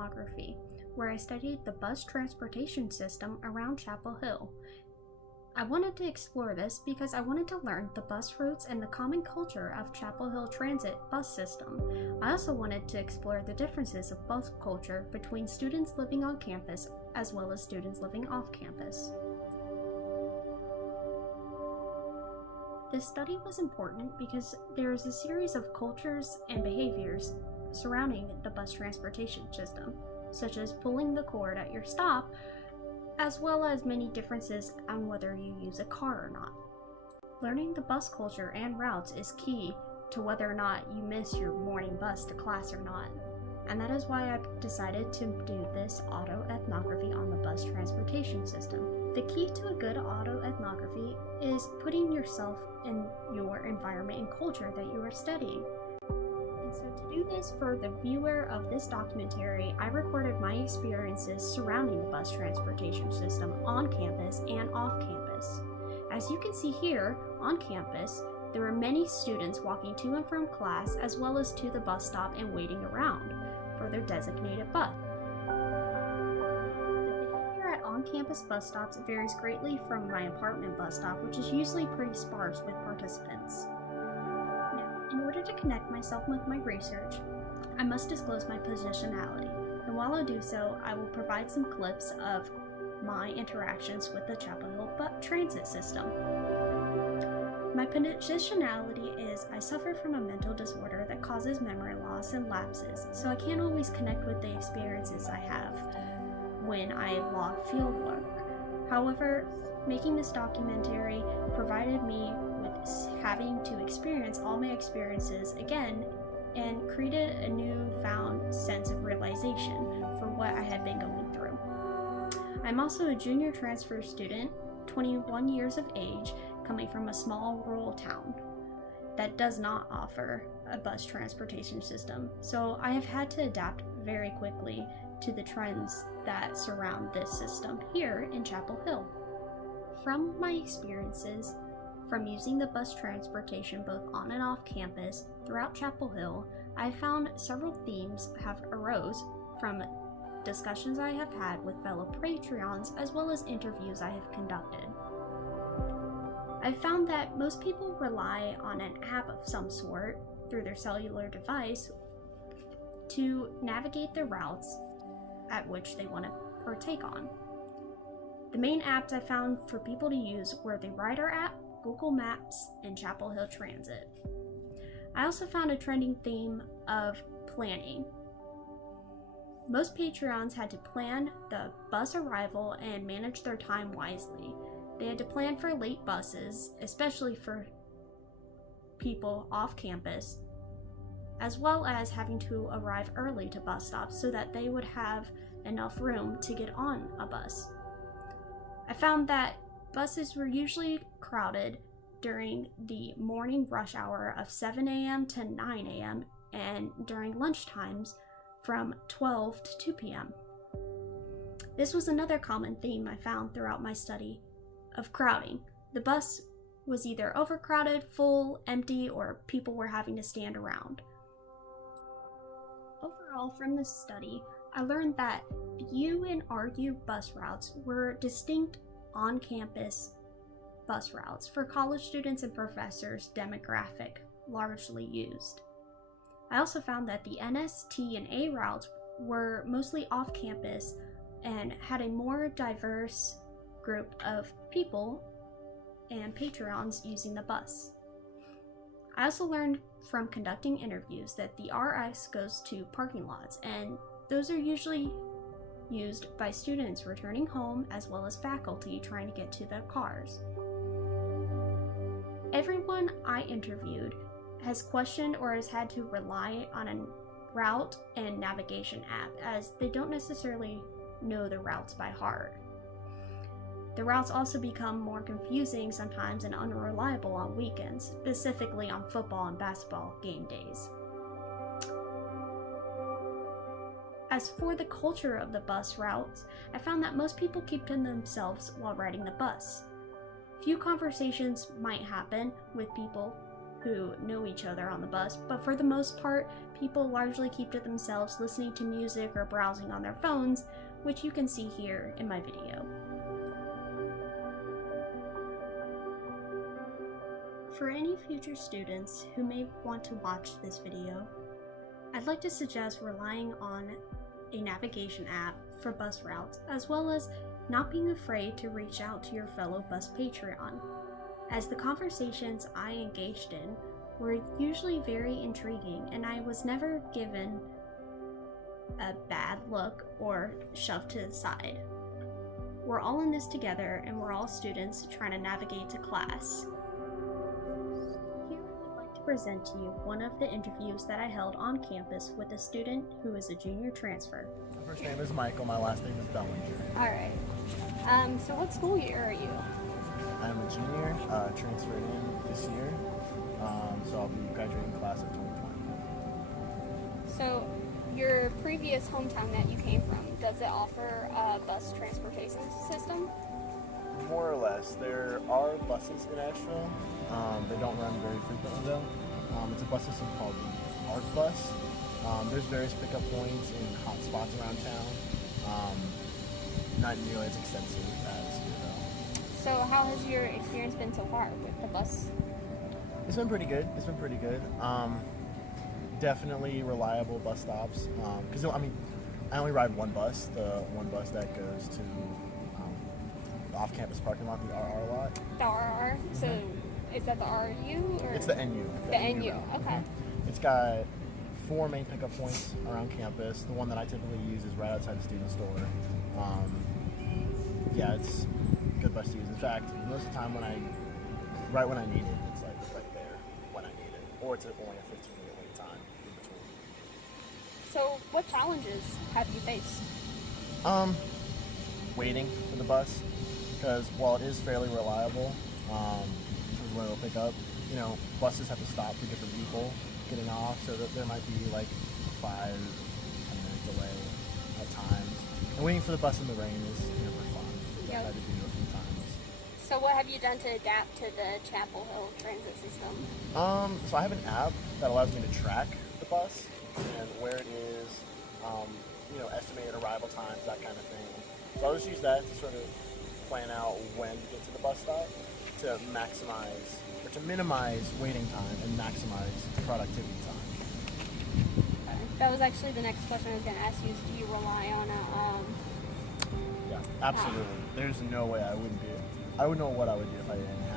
Auto-ethnography, where I studied the bus transportation system around Chapel Hill. I wanted to explore this because I wanted to learn the bus routes and the common culture of Chapel Hill Transit bus system. I also wanted to explore the differences of bus culture between students living on campus as well as students living off campus. This study was important because there is a series of cultures and behaviors surrounding the bus transportation system, such as pulling the cord at your stop, as well as many differences on whether you use a car or not. Learning the bus culture and routes is key to whether or not you miss your morning bus to class or not, and that is why I decided to do this auto-ethnography on the bus transportation system. The key to a good auto-ethnography is putting yourself in your environment and culture that you are studying. And so to do this for the viewer of this documentary, I recorded my experiences surrounding the bus transportation system on campus and off campus. As you can see here, on campus, there are many students walking to and from class as well as to the bus stop and waiting around for their designated bus. On-campus bus stops varies greatly from my apartment bus stop, which is usually pretty sparse with participants. Now, in order to connect myself with my research, I must disclose my positionality, and while I do so, I will provide some clips of my interactions with the Chapel Hill transit system. My positionality is I suffer from a mental disorder that causes memory loss and lapses, so I can't always connect with the experiences I have when I log field work. However, making this documentary provided me with having to experience all my experiences again and created a newfound sense of realization for what I had been going through. I'm also a junior transfer student, 21 years of age, coming from a small rural town that does not offer a bus transportation system, so I have had to adapt very quickly to the trends that surround this system here in Chapel Hill. From my experiences from using the bus transportation both on and off campus throughout Chapel Hill, I found several themes have arose from discussions I have had with fellow Patreons as well as interviews I have conducted. I found that most people rely on an app of some sort through their cellular device to navigate their routes at which they want to partake on. The main apps I found for people to use were the Rider app, Google Maps, and Chapel Hill Transit. I also found a trending theme of planning. Most Patreons had to plan the bus arrival and manage their time wisely. They had to plan for late buses, especially for people off campus, as well as having to arrive early to bus stops so that they would have enough room to get on a bus. I found that buses were usually crowded during the morning rush hour of 7 a.m. to 9 a.m. and during lunch times from 12 to 2 p.m. This was another common theme I found throughout my study of crowding. The bus was either overcrowded, full, empty, or people were having to stand around. Overall, from this study, I learned that the U and RU bus routes were distinct on-campus bus routes for college students and professors demographic largely used. I also found that the NS, T, and A routes were mostly off-campus and had a more diverse group of people and Patreons using the bus. I also learned from conducting interviews that the RX goes to parking lots, and those are usually used by students returning home as well as faculty trying to get to their cars. Everyone I interviewed has questioned or has had to rely on a route and navigation app as they don't necessarily know the routes by heart. The routes also become more confusing sometimes and unreliable on weekends, specifically on football and basketball game days. As for the culture of the bus routes, I found that most people keep to themselves while riding the bus. Few conversations might happen with people who know each other on the bus, but for the most part, people largely keep to themselves, listening to music or browsing on their phones, which you can see here in my video. For any future students who may want to watch this video, I'd like to suggest relying on a navigation app for bus routes, as well as not being afraid to reach out to your fellow bus Patreon, as the conversations I engaged in were usually very intriguing and I was never given a bad look or shoved to the side. We're all in this together and we're all students trying to navigate to class. Here I'd like to present to you one of the interviews that I held on campus with a student who is a junior transfer. My first name is Michael, my last name is Bellinger. Alright. So what school year are you? I'm a junior, transferred in this year, so I'll be graduating class of 2020. So your previous hometown that you came from, does it offer a bus transportation system? More or less. There are buses in Asheville. They don't run very frequently though. It's a bus system called the ARC bus. There's various pickup points in hot spots around town. Not nearly as extensive as here though. So how has your experience been so far with the bus? It's been pretty good. It's been pretty good. Definitely reliable bus stops. Because I only ride one bus, the one bus that goes to the off-campus parking lot, the RR lot. The RR? So is that the RU? Or? It's the NU. The NU, route. okay. It's got 4 main pickup points around campus. The one that I typically use is right outside the student store. Yeah, it's a good bus to use. In fact, most of the time right when I need it, it's like right there when I need it. Or it's only a 15-minute wait time in between. So what challenges have you faced? Waiting for the bus, because while it is fairly reliable, is when it'll pick up, buses have to stop for different people getting off, so that there might be like 5-10 minute delay at times. And waiting for the bus in the rain is never fun. I've had to do it a few times. So what have you done to adapt to the Chapel Hill transit system? So I have an app that allows me to track the bus and where it is, estimated arrival times, that kind of thing. So I'll just use that to sort of plan out when to get to the bus stop to minimize waiting time and maximize productivity time. Okay. That was actually the next question I was going to ask you, is do you rely on Yeah, absolutely. There's no way I wouldn't be. I wouldn't know what I would do if I didn't